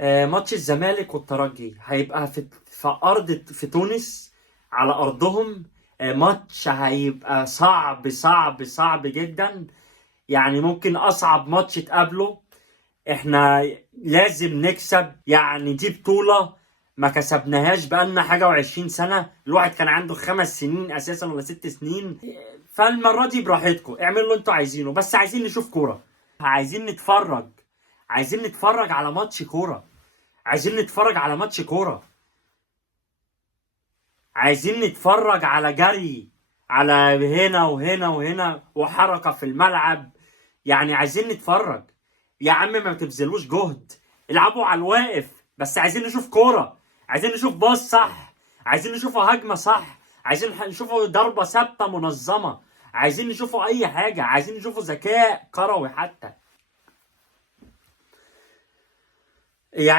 ماتش الزمالك والترجي هيبقى في تونس، على ارضهم. ماتش هيبقى صعب صعب صعب جدا، يعني ممكن اصعب ماتش تقابله. احنا لازم نكسب، يعني دي بطولة ما كسبناهاش بقالنا حاجة و20 سنة. الواحد كان عنده 5 سنين اساسا ولا 6 سنين. فالمرة دي براحتكم، اعملوا اللي انتوا عايزينه، بس عايزين نشوف كورة. عايزين نتفرج على ماتش كورة. عايزين نتفرج على ماتش كورة. عايزين نتفرج على جري، على هنا وهنا وهنا وحركة في الملعب. يعني عايزين نتفرج. يا عم ما تبذلوش جهد، العبوا على الواقف، بس عايزين نشوف كورة. عايزين نشوف باص صح. عايزين نشوفوا هجمة صح. عايزين نشوفوا ضربة ثابتة منظمة. عايزين نشوفوا أي حاجة. عايزين نشوفوا ذكاء كروي حتى. يعني